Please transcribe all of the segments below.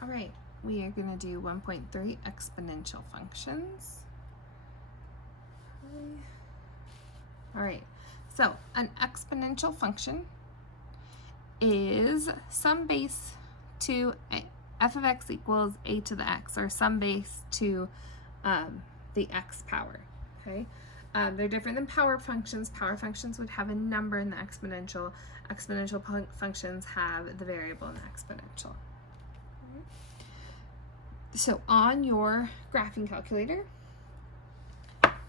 All right, we are going to do 1.3 exponential functions. All right, so an exponential function is some base to f of x equals a to the x, or some base to the x power, okay? They're different than power functions. Power functions would have a number in the exponential. Exponential functions have the variable in the exponential. So on your graphing calculator,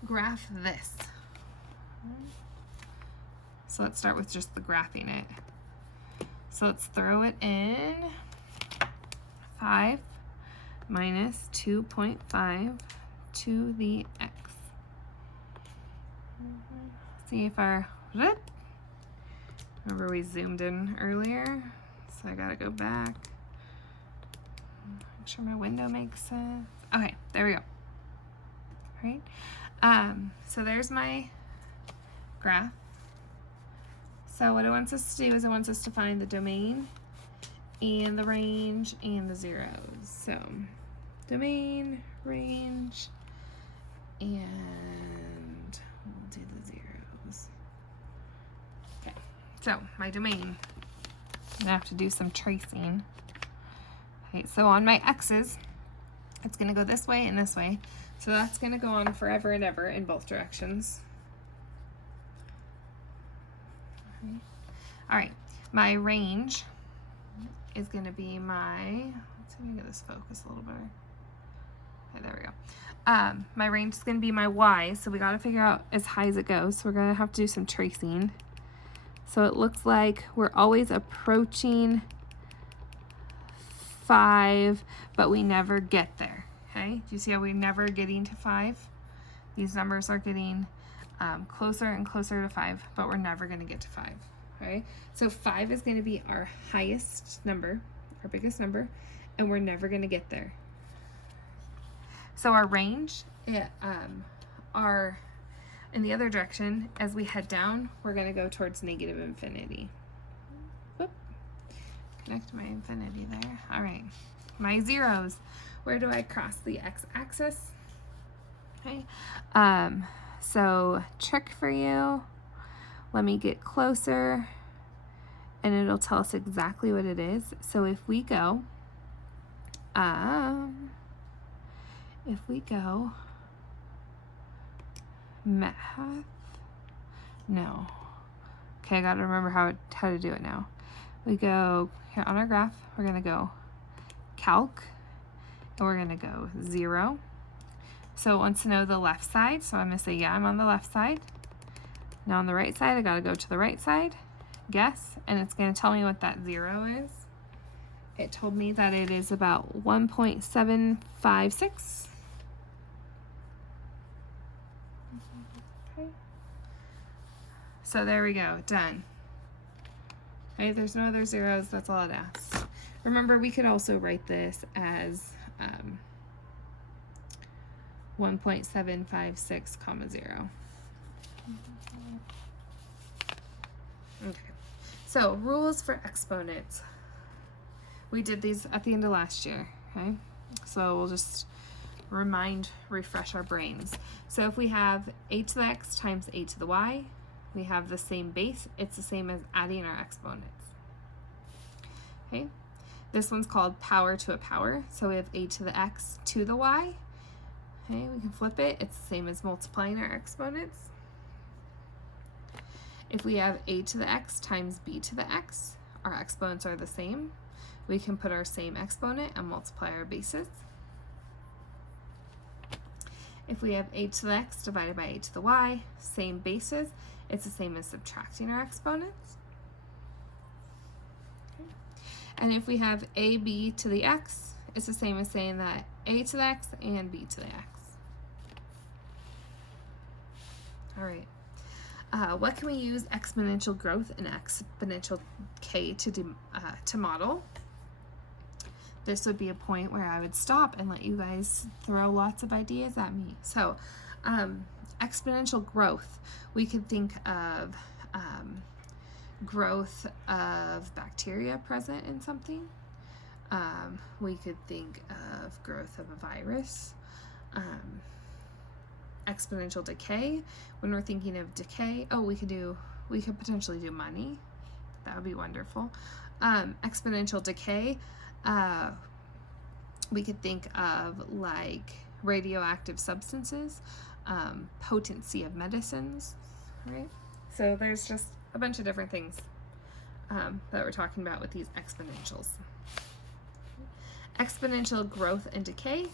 graph this. So let's start with just the graphing it. So let's throw it in 5 minus 2.5 to the x. See if our, remember we zoomed in earlier, so I gotta go back. Make sure my window makes sense. Okay, there we go. All right, so there's my graph. So what it wants us to do is it wants us to find the domain and the range and the zeros. So domain, range, and we'll do the zeros. Okay, so my domain, I'm gonna have to do some tracing. Okay, so on my x's, it's gonna go this way and this way. So that's gonna go on forever and ever in both directions. Okay. All right, my range is gonna be my, let's see if we can get this focus a little better. Okay, there we go. My range is gonna be my y, so we gotta figure out as high as it goes. So we're gonna have to do some tracing. So it looks like we're always approaching 5, but we never get there, okay? Do you see how we're never getting to 5? These numbers are getting closer and closer to 5, but we're never gonna get to 5, okay? So 5 is gonna be our highest number, our biggest number, and we're never gonna get there. So our range, in the other direction, as we head down, we're gonna go towards negative infinity. Whoop. Connect my infinity there. All right, my zeros. Where do I cross the x-axis? Okay, so trick for you. Let me get closer, and it'll tell us exactly what it is. So if we go, math, no. Okay, I gotta remember how to do it now. We go here on our graph, we're gonna go calc, and we're gonna go 0. So it wants to know the left side, so I'm gonna say, yeah, I'm on the left side. Now on the right side, I gotta go to the right side, guess, and it's gonna tell me what that 0 is. It told me that it is about 1.756. Okay. So there we go, done. Okay, there's no other zeros, that's all it asks. Remember, we could also write this as 1.756, comma 0. Okay, so rules for exponents. We did these at the end of last year, okay? So we'll just refresh our brains. So if we have a to the x times a to the y, we have the same base. It's the same as adding our exponents, okay? This one's called power to a power. So we have a to the x to the y. Okay, we can flip it. It's the same as multiplying our exponents. If we have a to the x times b to the x, our exponents are the same. We can put our same exponent and multiply our bases. If we have a to the x divided by a to the y, same bases, it's the same as subtracting our exponents. Okay. And if we have ab to the x, it's the same as saying that a to the x and b to the x. All right. What can we use exponential growth and exponential k to model? This would be a point where I would stop and let you guys throw lots of ideas at me. So exponential growth, we could think of growth of bacteria present in something. We could think of growth of a virus. Exponential decay. When we're thinking of decay, oh, we could potentially do money. That would be wonderful. Exponential decay, we could think of like radioactive substances, potency of medicines, right? So there's just a bunch of different things that we're talking about with these exponentials. Exponential growth and decay,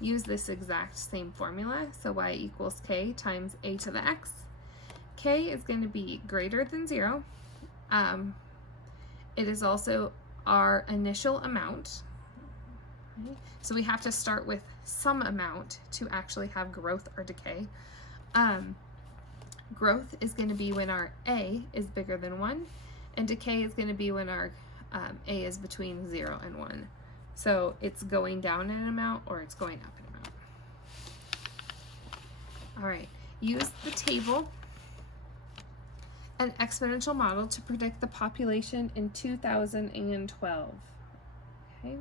use this exact same formula. So y equals k times a to the x. K is going to be greater than 0. It is also our initial amount. Okay? So we have to start with some amount to actually have growth or decay. Growth is going to be when our a is bigger than 1, and decay is going to be when our a is between 0 and 1. So it's going down in amount or it's going up in amount. All right, use the table an exponential model to predict the population in 2012. Okay,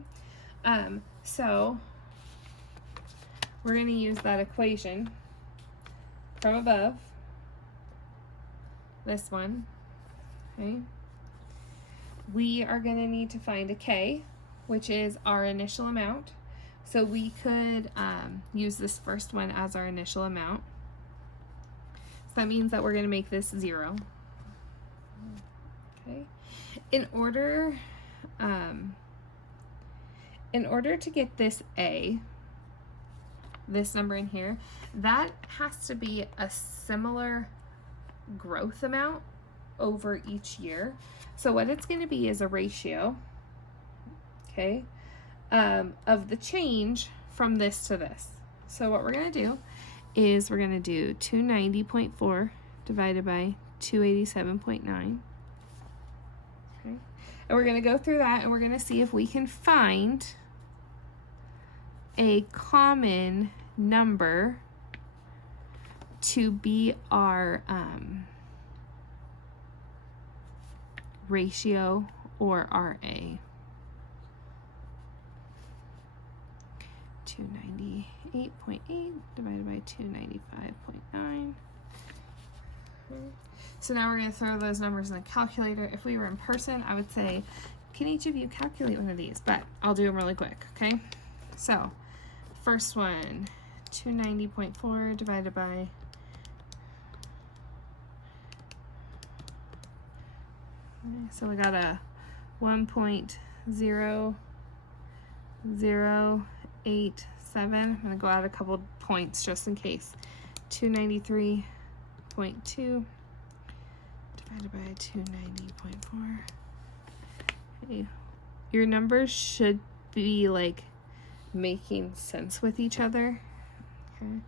so we're going to use that equation from above, this one. Okay, we are going to need to find a k, which is our initial amount. So we could use this first one as our initial amount. So that means that we're going to make this 0. Okay. In order to get this a, this number in here, that has to be a similar growth amount over each year. So what it's going to be is a ratio, okay, of the change from this to this. So what we're going to do is we're going to do 290.4 divided by 287.9. Okay. And we're going to go through that and we're going to see if we can find a common number to be our ratio or our a. 298.8 divided by 295.9. So now we're going to throw those numbers in the calculator. If we were in person, I would say, can each of you calculate one of these? But I'll do them really quick, okay? So, first one, 290.4 divided by 1.008. So we got a 1.0087. I'm going to go out a couple points just in case. 293.2 divided by 290.4. Okay. Your numbers should be like making sense with each other. Okay.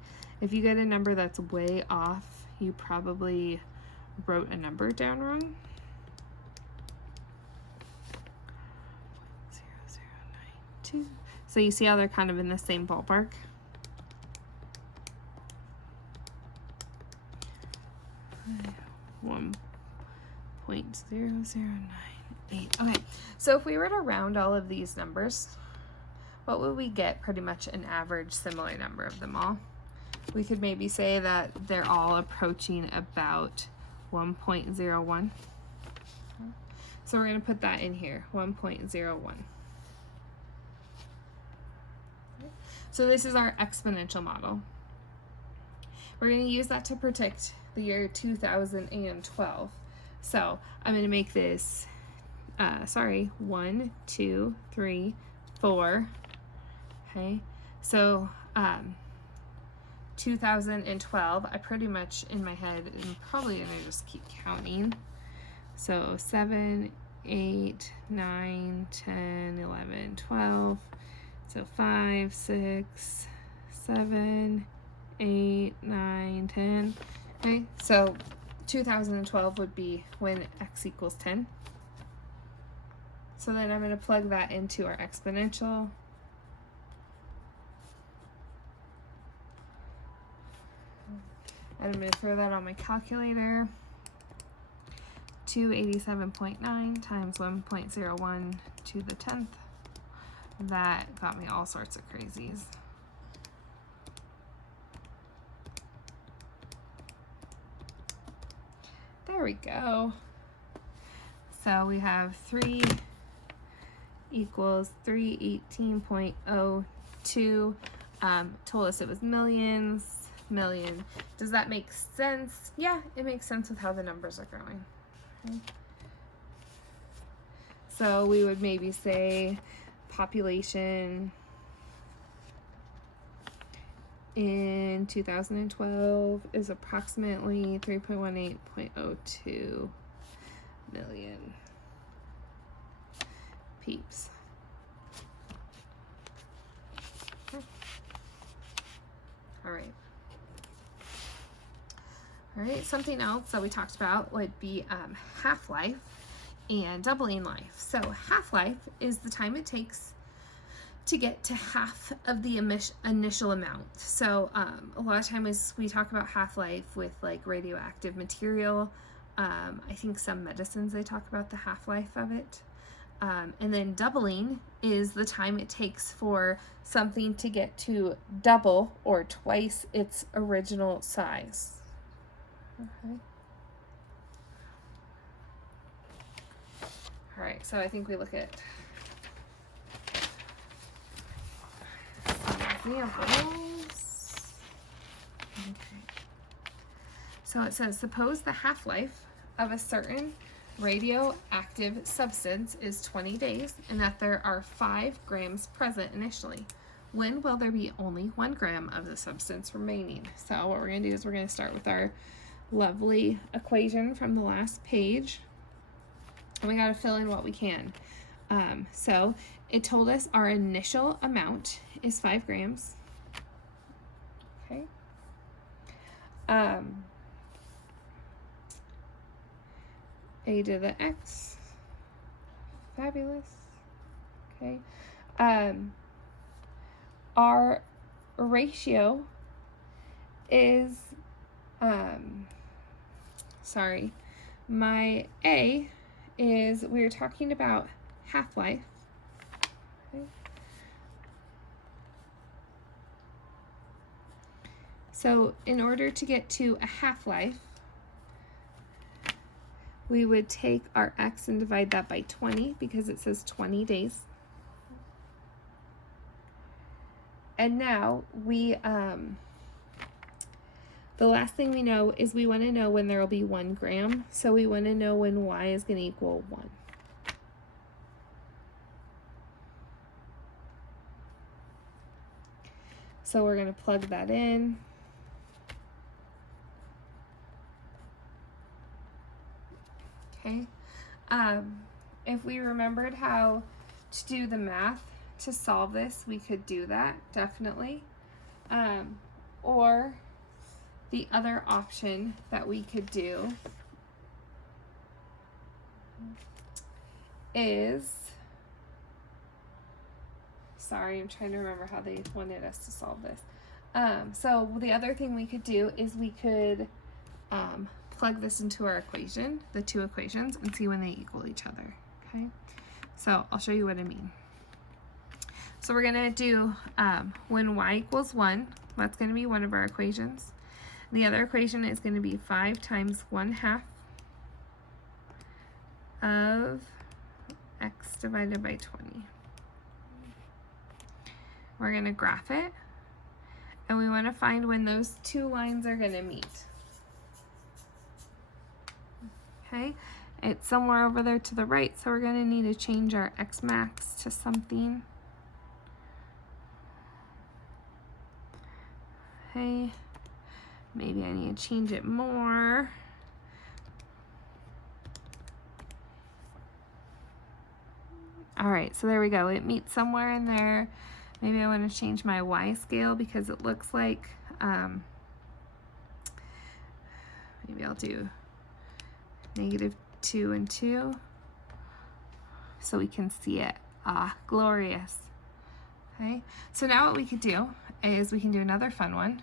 If you get a number that's way off, you probably wrote a number down wrong. 0.0092. So you see how they're kind of in the same ballpark? Okay. 1.0098. Okay, so if we were to round all of these numbers, what would we get? Pretty much an average similar number of them all. We could maybe say that they're all approaching about 1.01. So we're going to put that in here, 1.01. So this is our exponential model. We're going to use that to predict the year 2012. So I'm going to make this, 1, 2, 3, 4. Okay, so 2012, I pretty much in my head am probably going to just keep counting. So 7, 8, 9, 10, 11, 12. So 5, 6, 7, 8, 9, 10. Okay, so 2012 would be when x equals 10. So then I'm going to plug that into our exponential. And I'm going to throw that on my calculator. 287.9 times 1.01 to the 10th. That got me all sorts of crazies. There we go. So we have 3 equals 318.02. Told us it was millions, million. Does that make sense? Yeah, it makes sense with how the numbers are growing. Okay. So we would maybe say population in 2012 is approximately 3.18.02 million peeps. Okay. All right. All right, something else that we talked about would be half-life and doubling life. So half-life is the time it takes to get to half of the initial amount. So a lot of times we talk about half-life with like radioactive material. I think some medicines, they talk about the half-life of it. And then doubling is the time it takes for something to get to double or twice its original size. Okay. All right, so I think we look at some examples. Okay. So it says, suppose the half-life of a certain radioactive substance is 20 days and that there are 5 grams present initially. When will there be only 1 gram of the substance remaining? So what we're going to do is we're going to start with our lovely equation from the last page. And we got to fill in what we can. So it told us our initial amount is 5 grams. Okay. A to the x. Fabulous. Okay. Our ratio is, sorry, my A is, we were talking about half-life. Okay. So in order to get to a half-life, we would take our x and divide that by 20 because it says 20 days. And now we, the last thing we know is we want to know when there will be 1 gram. So we want to know when y is going to equal 1. So we're going to plug that in. Okay. If we remembered how to do the math to solve this, we could do that, definitely. Or the other option that we could do is, sorry, I'm trying to remember how they wanted us to solve this. So the other thing we could do is we could plug this into our equation, the 2 equations, and see when they equal each other, okay? So I'll show you what I mean. So we're gonna do when y equals 1, that's gonna be one of our equations. The other equation is gonna be 5 times 1/2 of x divided by 20. We're gonna graph it, and we wanna find when those 2 lines are gonna meet. Okay, it's somewhere over there to the right, so we're gonna need to change our x max to something. Okay, maybe I need to change it more. All right, so there we go. It meets somewhere in there. Maybe I want to change my y scale because it looks like, maybe I'll do -2 and 2 so we can see it. Ah, glorious. Okay, so now what we could do is we can do another fun one.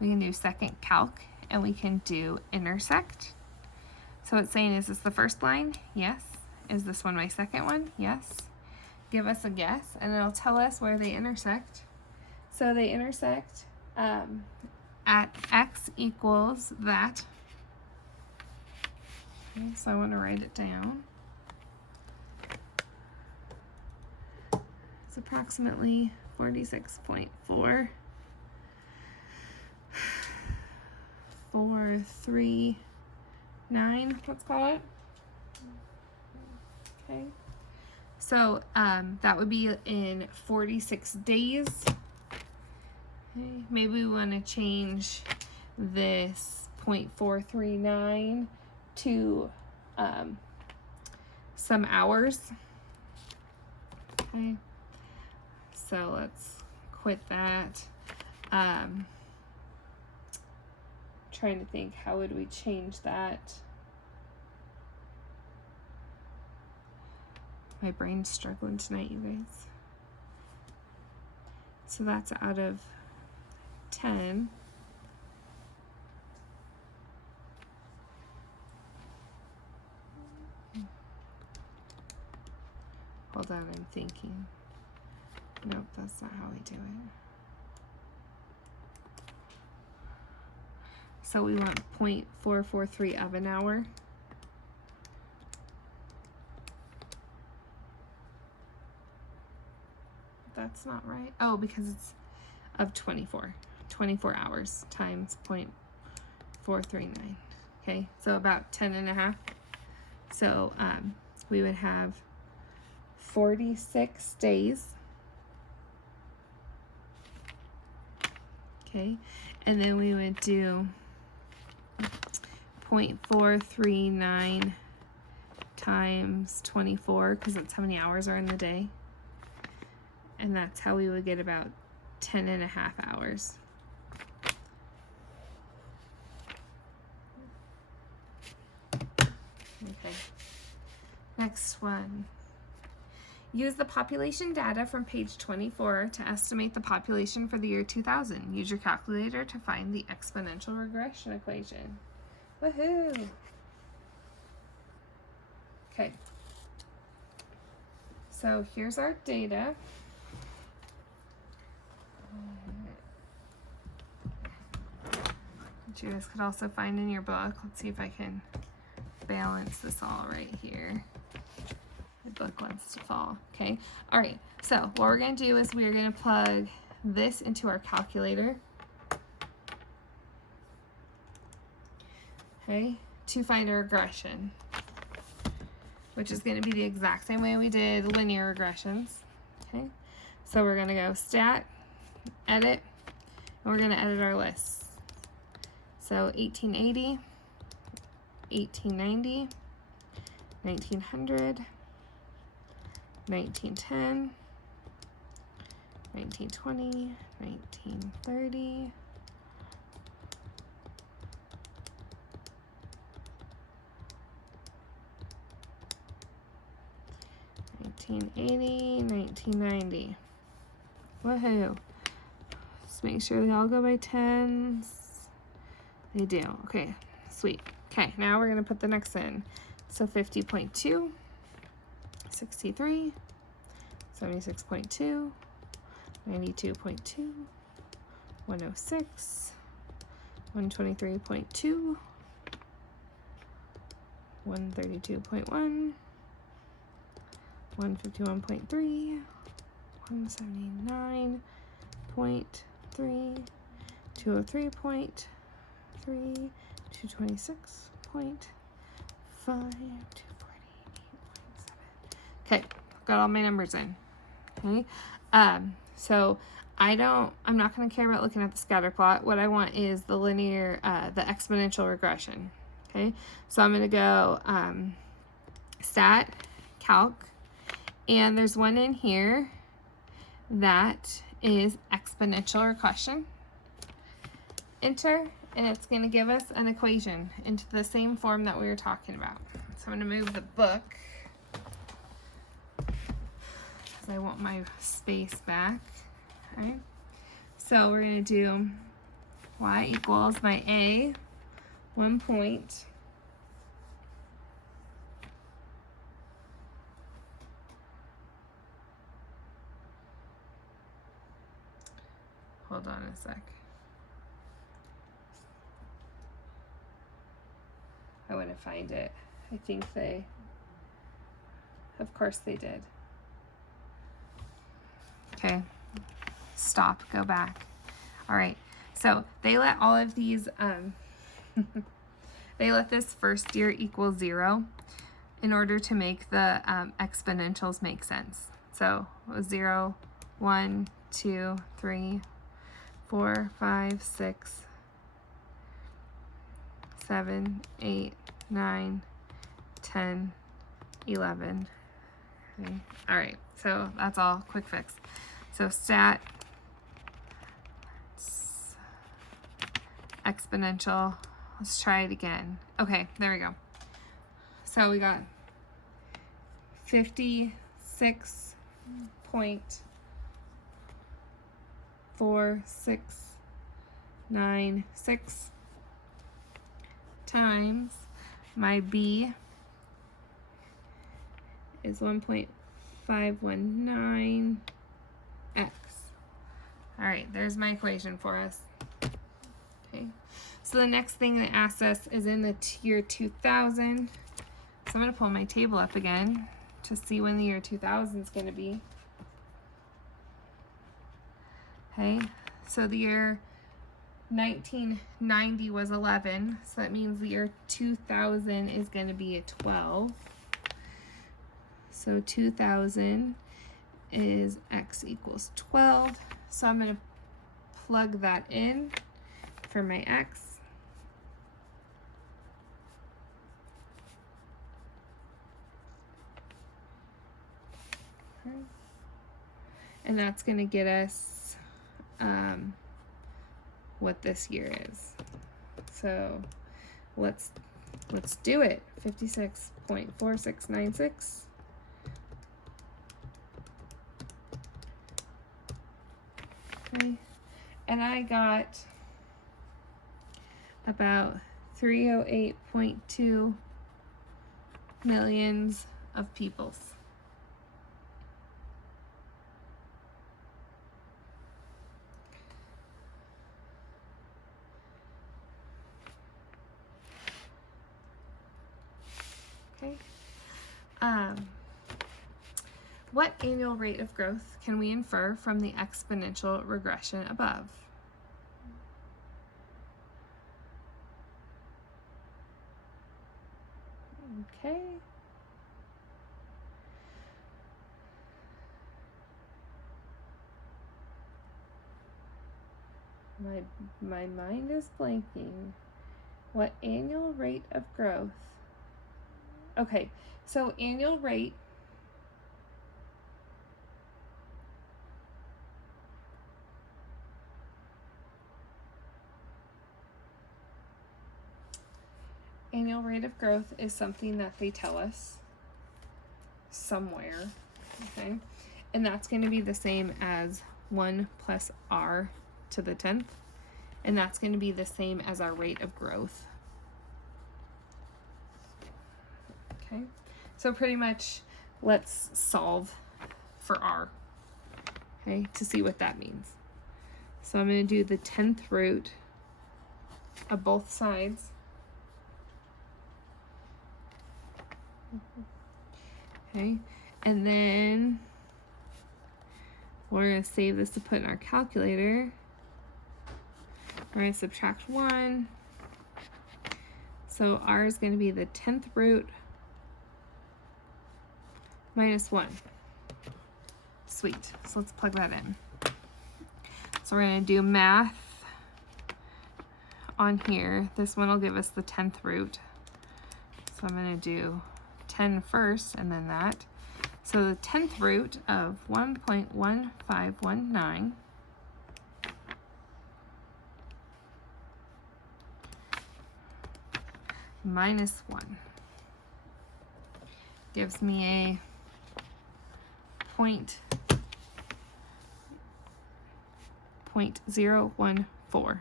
We can do second calc, and we can do intersect. So it's saying, is this the first line? Yes. Is this one my second one? Yes. give us a guess, and it'll tell us where they intersect. So they intersect at x equals that. Okay, so I want to write it down. It's approximately 46.4 439, let's call it. Okay. So that would be in 46 days. Okay. Maybe we want to change this 0.439 to some hours. Okay. So let's quit that. Trying to think, how would we change that? My brain's struggling tonight, you guys. So that's out of 10. Hold on, I'm thinking. Nope, that's not how we do it. So we want 0.443 of an hour. That's not right. Oh, because it's of 24 hours times 0.439. Okay, so about 10.5. So we would have 46 days. Okay, and then we would do 0.439 times 24, because that's how many hours are in the day. And that's how we would get about 10.5 hours. Okay, next one. Use the population data from page 24 to estimate the population for the year 2000. Use your calculator to find the exponential regression equation. Woohoo! Okay. So here's our data. Which you guys could also find in your book. Let's see if I can balance this all right here. My book wants to fall. Okay. All right. So what we're going to do is we're going to plug this into our calculator. Okay. To find a regression, which is going to be the exact same way we did linear regressions. Okay. So we're going to go stat, edit, and we're going to edit our lists. So 1880, 1890, 1900, 1910, 1920, 1930, 1980, 1990. Woohoo. Just make sure they all go by tens. They do. Okay, sweet. Okay, now we're going to put the next in. So 50.2, 63, 76.2, 92.2, 106, 123.2, 132.1, 151.3, 179.3, 203.3, 226.5, 248.7. Okay, got all my numbers in. Okay, so I'm not going to care about looking at the scatter plot. What I want is the linear, the exponential regression. Okay, so I'm going to go stat, calc, and there's one in here that is exponential regression. Enter, and it's going to give us an equation into the same form that we were talking about. So I'm going to move the book because I want my space back. Okay. So we're going to do y equals my a, 1 point, hold on a sec. I want to find it. I think they, of course they did. Okay, stop, go back. All right, so they let all of these, they let this first year equal 0 in order to make the exponentials make sense. So it was 0, 1, 2, 3, 4, 5, 6, 7, 8, 9, 10, 11. Okay. All right, so that's all quick fix. So stat exponential. Let's try it again. Okay, there we go. So we got 56.4696 times my B is 1.519x. All right, there's my equation for us. Okay, so the next thing that asks us is in the year 2000. So I'm going to pull my table up again to see when the year 2000 is going to be. Okay, so the year 1990 was 11, so that means the year 2000 is going to be a 12. So 2000 is x equals 12. So I'm going to plug that in for my x. Okay. And that's going to get us what this year is. So let's do it. 56.4696. Okay, and I got about 308.2 millions of peoples. Okay. What annual rate of growth can we infer from the exponential regression above? Okay. My mind is blanking. What annual rate of growth? Okay, so annual rate of growth is something that they tell us somewhere, okay? And that's going to be the same as 1 plus r to the 10th, and that's going to be the same as our rate of growth. Okay, so pretty much let's solve for r, okay, to see what that means. So I'm going to do the 10th root of both sides. Okay, and then we're going to save this to put in our calculator. We're going to subtract 1. So r is going to be the 10th root minus 1. Sweet. So let's plug that in. So we're going to do math on here. This one will give us the 10th root. So I'm going to do 10 first and then that. So the 10th root of 1.1519 minus 1 gives me a 0.014.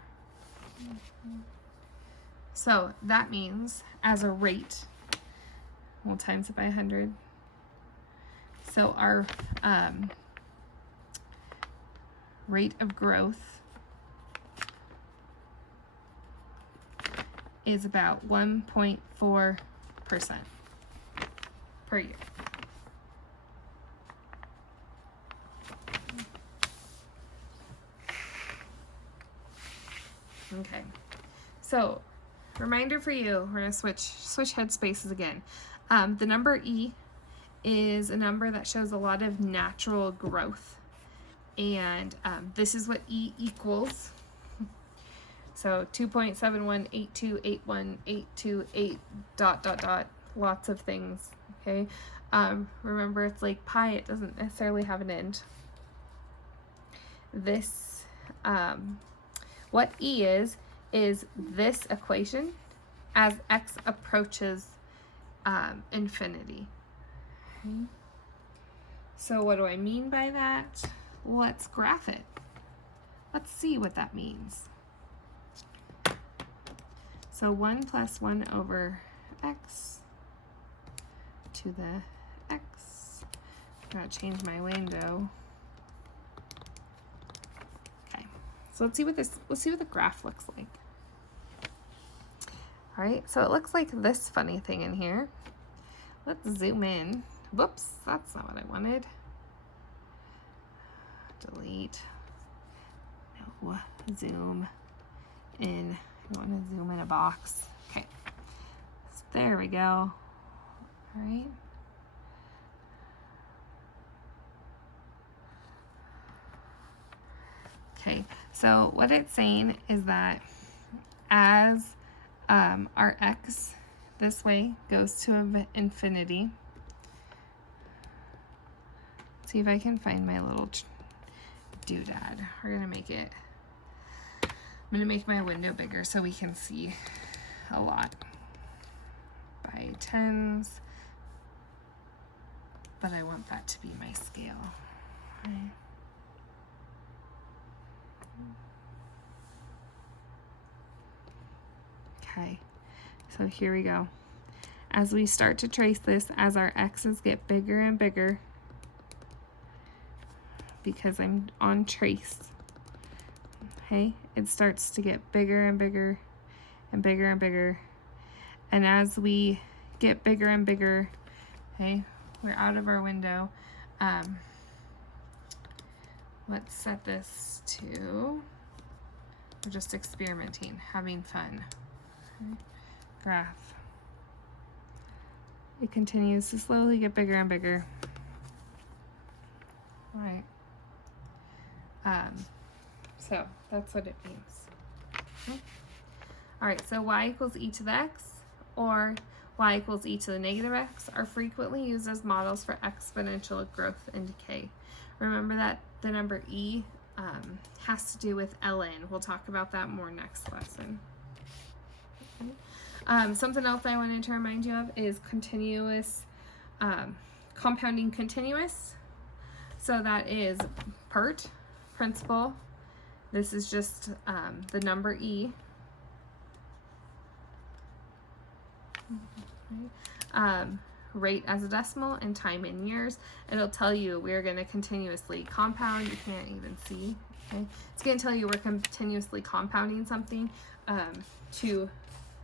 So that means as a rate, we'll times it by 100. So our rate of growth is about 1.4% per year. Okay, so reminder for you, we're going to switch head spaces again. The number E is a number that shows a lot of natural growth, and this is what E equals. So 2.71828182.8 ... lots of things. Okay, remember it's like pi, it doesn't necessarily have an end. This what E is this equation as x approaches infinity. Okay. So what do I mean by that? Let's graph it. Let's see what that means. So 1 plus 1 over x to the x. I'm gonna change my window. Okay, so let's see what the graph looks like. All right, so it looks like this funny thing in here. Let's zoom in. Whoops, that's not what I wanted. Delete. No, zoom in. I want to zoom in a box. Okay, so there we go. All right. Okay, so what it's saying is that as our x this way goes to infinity. Let's see if I can find my little doodad. We're gonna make it. I'm gonna make my window bigger so we can see a lot. By tens, but I want that to be my scale. Right. Okay, so here we go. As we start to trace this, as our x's get bigger and bigger, because I'm on trace, okay, it starts to get bigger and bigger and bigger and bigger. And as we get bigger and bigger, okay, we're out of our window. Let's set this to, we're just experimenting, having fun. Okay. Graph. It continues to slowly get bigger and bigger. All right. So that's what it means. Okay. All right, so y equals e to the x or y equals e to the negative x are frequently used as models for exponential growth and decay. Remember that the number e has to do with ln. We'll talk about that more next lesson. Okay. Something else I wanted to remind you of is continuous, compounding continuous. So that is principal. This is just the number e. Rate as a decimal and time in years. It'll tell you we're going to continuously compound. You can't even see. Okay, it's going to tell you we're continuously compounding something to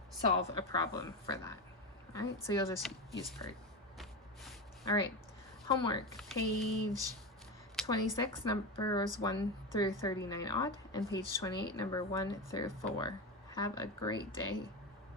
solve a problem for that. All right, so you'll just use PERT. All right, homework, page 26, numbers 1 through 39 odd, and page 28, number 1 through 4. Have a great day.